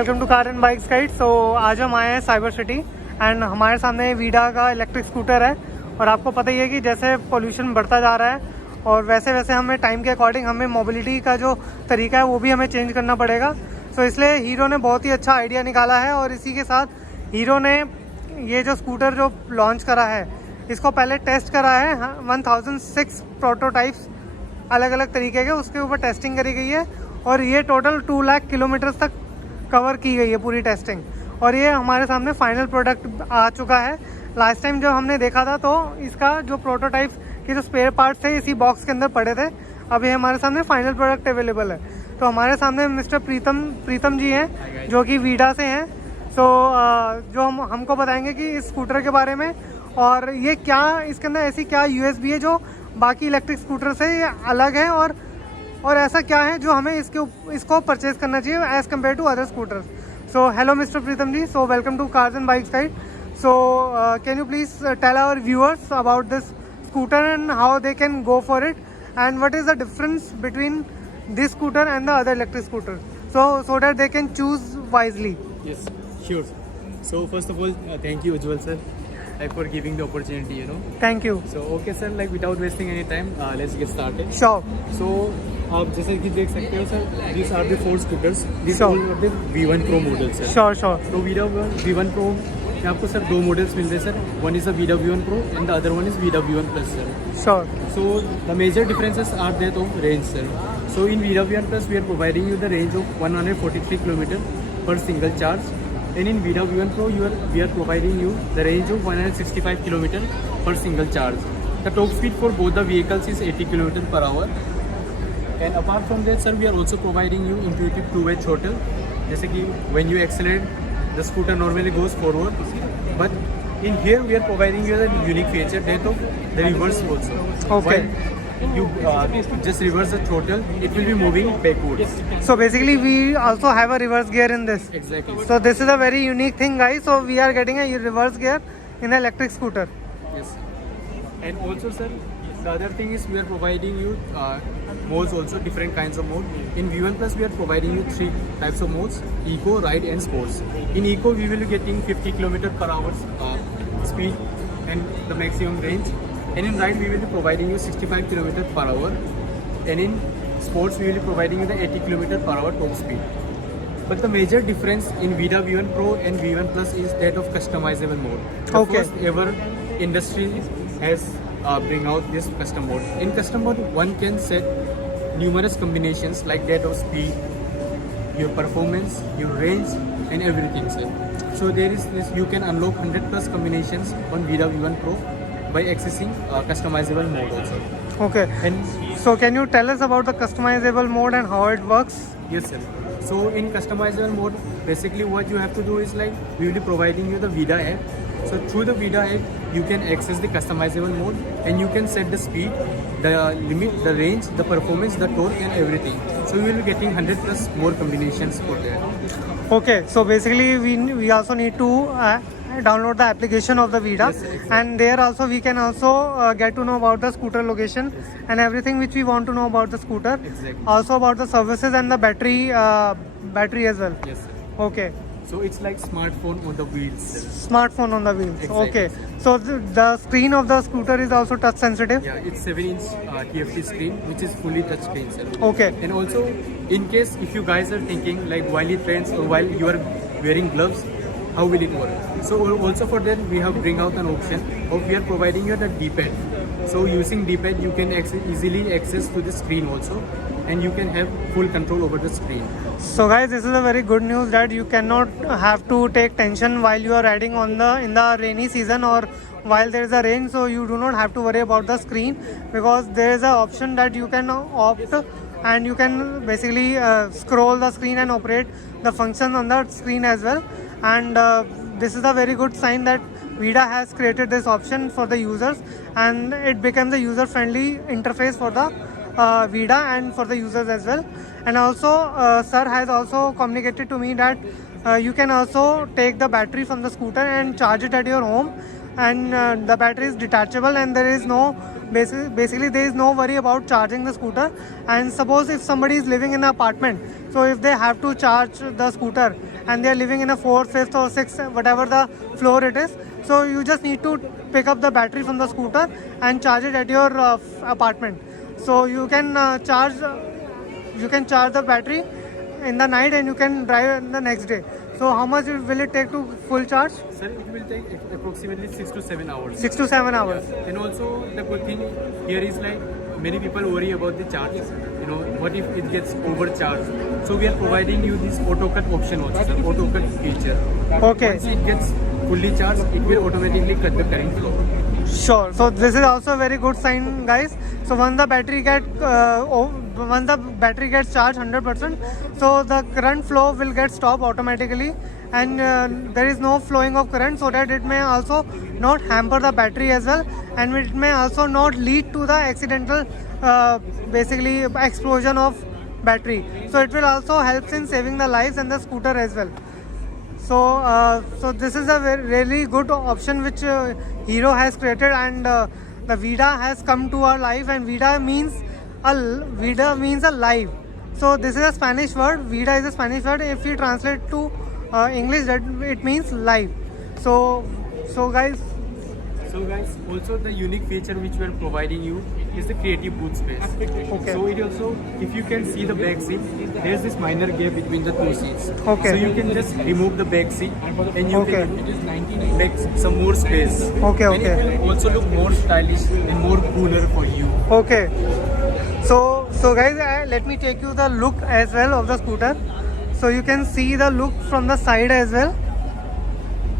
Welcome to car and bikes guide. So आज हम आए हैं साइबर सिटी एंड हमारे सामने वीडा का इलेक्ट्रिक स्कूटर है। और आपको पता ही है कि जैसे पोल्यूशन बढ़ता जा रहा है और वैसे वैसे हमें टाइम के अकॉर्डिंग हमें मोबिलिटी का जो तरीका है वो भी हमें चेंज करना पड़ेगा। सो इसलिए हीरो ने बहुत ही अच्छा आइडिया निकाला है और इसी के साथ हीरो ने ये जो स्कूटर जो लॉन्च करा है इसको पहले टेस्ट करा है 1006 प्रोटोटाइप्स अलग अलग तरीके के, उसके ऊपर टेस्टिंग करी गई है और ये टोटल 2 लाख किलोमीटर तक कवर की गई है पूरी टेस्टिंग। और ये हमारे सामने फाइनल प्रोडक्ट आ चुका है। लास्ट टाइम जब हमने देखा था तो इसका जो प्रोटोटाइप्स के जो स्पेयर पार्ट्स थे इसी बॉक्स के अंदर पड़े थे। अब ये हमारे सामने फाइनल प्रोडक्ट अवेलेबल है। तो हमारे सामने मिस्टर प्रीतम जी हैं जो कि वीडा से हैं। सो जो हमको बताएंगे कि इस स्कूटर के बारे में और ये क्या इसके अंदर ऐसी क्या यूएसबी है जो बाकी इलेक्ट्रिक स्कूटर से ये अलग है और ऐसा क्या है जो हमें इसको परचेज करना चाहिए as compare to other scooters. So hello mister Pritam ji, so welcome to cars and bikes guide. So can you please tell our viewers about this scooter and how they can go for it and what is the difference between this scooter and the other electric scooter, so that they can choose wisely. Yes, sure. So first of all, thank you Ujjwal sir, like for giving the opportunity, you know. Thank you. So okay sir, like without wasting any time, let's get started. Sure. So आप जैसे कि देख सकते हो sir, these are the 4 scooters. These Sure. all are the V1 Pro models sir. Sure. तो V1 Pro में आपको sir 2 models मिल रहे हैं sir. One is a VIDA V1 Pro and the other one is VIDA V1 Plus sir. Sure. So the major differences are that of range sir. So in VIDA V1 Plus we are providing you the range of 143 km per single charge, and in VIDA V1 Pro we are providing you the range of 165 km per single charge. The top speed for both the vehicles is 80 km per hour. And apart from that sir, we are also providing you intuitive two-way throttle. जैसे कि when you accelerate, the scooter normally goes forward, but in here we are providing you a unique feature that of the reverse also. Okay. When you just reverse the throttle, it will be moving backwards. So basically we also have a reverse gear in this. Exactly. So this is a very unique thing guys. So we are getting a reverse gear in an electric scooter. Yes. And also sir, the other thing is we are providing you modes also, different kinds of mode. In V1 Plus we are providing you 3 types of modes: Eco, Ride and Sports. In Eco we will be getting 50 km per hour speed and the maximum range. And in Ride we will be providing you 65 km per hour. And in Sports we will be providing you the 80 km per hour top speed. But the major difference in VIDA V1 Pro and V1 Plus is that of customizable mode. The Okay. first ever industry has bring out this custom mode. In custom mode, one can set numerous combinations like that of speed, your performance, your range, and everything, sir. So there is this, you can unlock 100 plus combinations on VIDA V1 Pro by accessing customizable mode also. Okay. And So can you tell us about the customizable mode and how it works? yes, sir. So in customizable mode, basically what you have to do is like we will be providing you the VIDA app. So through the VIDA app, you can access the customizable mode and you can set the speed, the limit, the range, the performance, the torque and everything. So you will be getting 100 plus more combinations for that. Okay, so basically we also need to download the application of the VIDA. Yes, exactly. And there also we can also get to know about the scooter location and everything which we want to know about the scooter. Exactly. Also about the services and the battery as well. Yes, sir. Okay, So it's like smartphone on the wheels, sir. smartphone on the wheels. Exactly. Okay, so the screen of the scooter is also touch sensitive. Yeah, it's 7-inch TFT screen, which is fully touch screen, sir. Okay. And also, in case if you guys are thinking like while it trains or while you are wearing gloves, how will it work? So also for that we have bring out an option of we are providing you the D-pad. So using D-pad you can easily access to the screen also, and you can have full control over the screen. So guys, this is a very good news that you cannot have to take tension while you are riding in the rainy season or while there is a rain. So you do not have to worry about the screen because there is an option that you can opt and you can basically scroll the screen and operate the function on the screen as well. And this is a very good sign that VIDA has created this option for the users and it becomes a user friendly interface for the VIDA and for the users as well. And also sir has also communicated to me that you can also take the battery from the scooter and charge it at your home, and the battery is detachable and there is no basically there is no worry about charging the scooter. And suppose if somebody is living in an apartment, so if they have to charge the scooter and they are living in a 4th, 5th or 6th, whatever the floor it is. So you just need to pick up the battery from the scooter and charge it at your apartment. So you can charge the battery in the night and you can drive in the next day. So how much will it take to full charge? Sir, it will take approximately 6 to 7 hours. 6 to 7 hours. And also the good thing here is like many people worry about the charge. You know, what if it gets overcharged? So we are providing you this auto cut option also, sir, auto cut feature. Okay. Once it gets fully charged, it will automatically cut the current flow. Sure. So this is also a very good sign, guys. So once the battery gets charged 100%, so the current flow will get stopped automatically, and there is no flowing of current, so that it may also not hamper the battery as well, and it may also not lead to the accidental basically explosion of battery. So it will also help in saving the lives and the scooter as well. So this is a really good option which Hero has created, and the Vida has come to our life, and Vida means a live. So this is a Spanish word. Vida is a Spanish word. If we translate to English, that it means live. So guys, also the unique feature which we are providing you is the creative boot space. Okay. So it also, if you can see the back seat, there's this minor gap between the two seats. Okay. So you can just remove the back seat and you Okay. can make some more space. Okay, And okay. it will also look more stylish and more cooler for you. okay. So guys, let me take you the look as well of the scooter. So you can see the look from the side as well,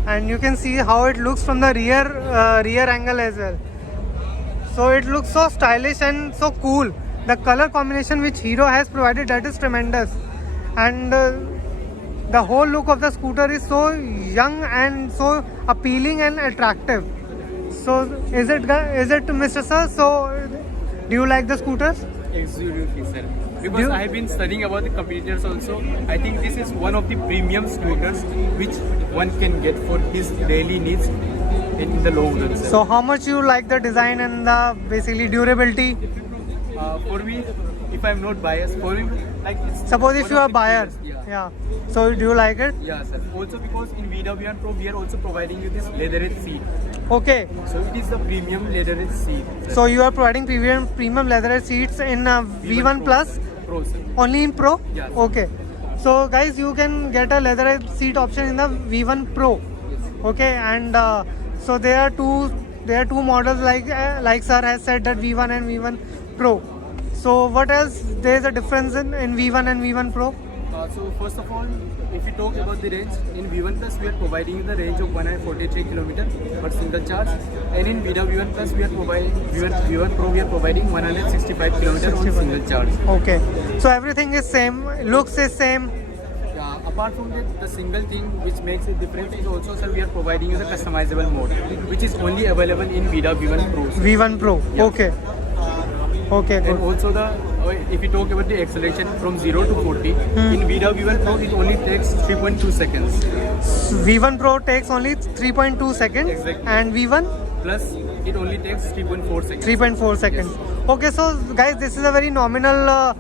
and you can see how it looks from the rear angle as well. So it looks so stylish and so cool. The color combination which Hero has provided, that is tremendous, and the whole look of the scooter is so young and so appealing and attractive. So is it Mr. Sir? So do you like the scooters? Absolutely, sir. Because I have been studying about the competitors also. I think this is one of the premium scooters which one can get for his daily needs in the long run, sir. So how much you like the design and the basically durability? For me, if I'm not biased, for me, like it's Suppose if one you of are the buyer, cheapest, yeah. So do you like it? Yeah, sir. Also because in VW Pro we are also providing you this leatherette seat. Okay. So it is the premium leatherette seat. Sir. So you are providing premium leather seats in V1 Plus Pro, sir. only in Pro? Yes. Okay. So guys, you can get a leather seat option in the V1 Pro. Okay, and so there are two models like sir has said, that V1 and V1 Pro. So what else? There is a difference in V1 and V1 Pro. So first of all, if we talk about the range, in V1 Plus we are providing you the range of 143 km per single charge, and in V1 Plus we are providing V1 Pro we are providing 165 km on single charge. Okay. So everything is same, looks is same. Apart from that, the single thing which makes it different is also, sir, we are providing you the customizable mode, which is only available in V1 Pro. Sir. V1 Pro. Yeah. Okay. Okay, And good. also if we talk about the acceleration from 0 to 40, in V1 Pro it only takes 3.2 seconds. V1 Pro takes only 3.2 seconds, Exactly. and V1 Plus it only takes 3.4 seconds. 3.4 seconds. Okay, so guys, this is a very nominal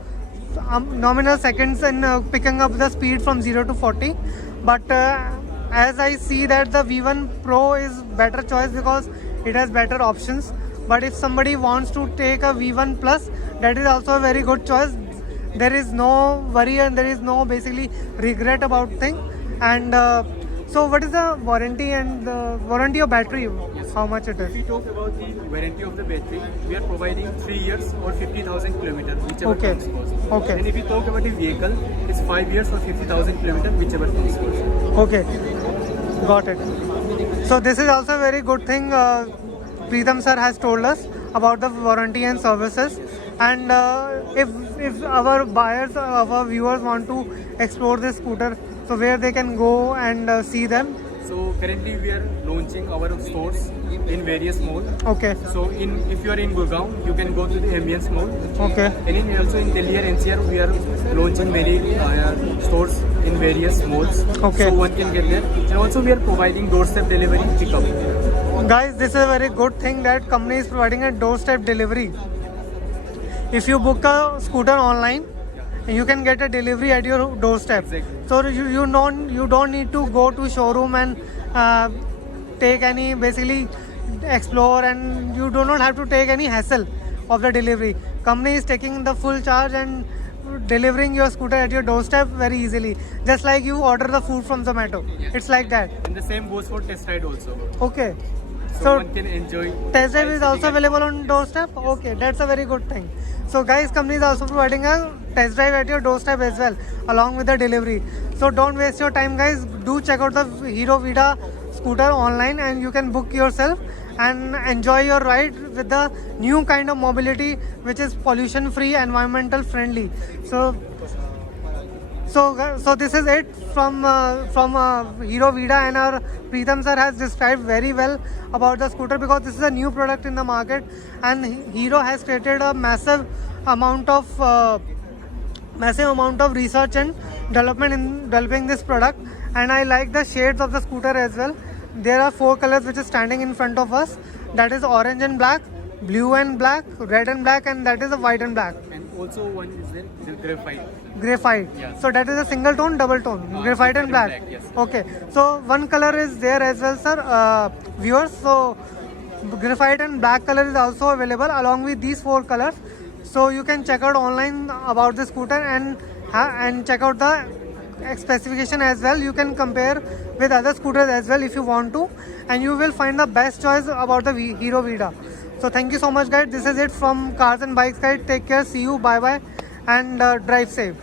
seconds in picking up the speed from 0 to 40. But as I see that the V1 Pro is better choice because it has better options. But if somebody wants to take a V1 Plus, that is also a very good choice. There is no worry and there is no basically regret about thing. And so what is the warranty and the warranty of battery? How much it If is? we talk about the warranty of the battery, we are providing 3 years or 50,000 kilometers, whichever Okay. comes first. Okay. And if we talk about the vehicle, it's 5 years or 50,000 kilometers, whichever comes first. Okay, got it. So this is also a very good thing Preetham sir has told us about the warranty and services. And if our buyers, our viewers want to explore this scooter, so where they can go and see them? So currently we are launching our stores in various malls. Okay, So if you are in Gurgaon, you can go to the Ambience Mall. okay, And also in Delhi and NCR, we are launching many stores in various malls. Okay. So one can get there. And also we are providing doorstep delivery pickup. guys, this is a very good thing that company is providing a doorstep delivery. If you book a scooter online You can get a delivery at your doorstep. Exactly. So you don't need to go to showroom and take any, basically explore, and you do not have to take any hassle of the delivery. Company is taking the full charge and delivering your scooter at your doorstep very easily, just like you order the food from Zomato. Yes. It's like that. And the same goes for test ride also. Okay. So, So one can enjoy. test drive while is sitting also at available home. on doorstep. Okay, that's a very good thing. So guys, company is also providing a test drive at your doorstep as well, along with the delivery. So don't waste your time, guys. Do check out the Hero Vida scooter online, and you can book yourself and enjoy your ride with the new kind of mobility, which is pollution free, environmental friendly. So this is it from Hero Vida, and our Preetham sir has described very well about the scooter, because this is a new product in the market, and Hero has created a massive amount of research and development in developing this product. And I like the shades of the scooter as well. There are 4 colors which is standing in front of us. That is orange and black, blue and black, red and black, and that is a white and black. And also one is there, the graphite. Graphite. Yes. So that is a single tone, double tone, graphite and black. yes. Okay. So one color is there as well, sir. Viewers. So graphite and black color is also available along with these 4 colors. So you can check out online about the scooter and check out the specification as well. You can compare with other scooters as well if you want to, and you will find the best choice about the Hero Vida. So thank you so much, guys. This is it from Cars and Bikes Guide. Take care. See you. Bye bye, and drive safe.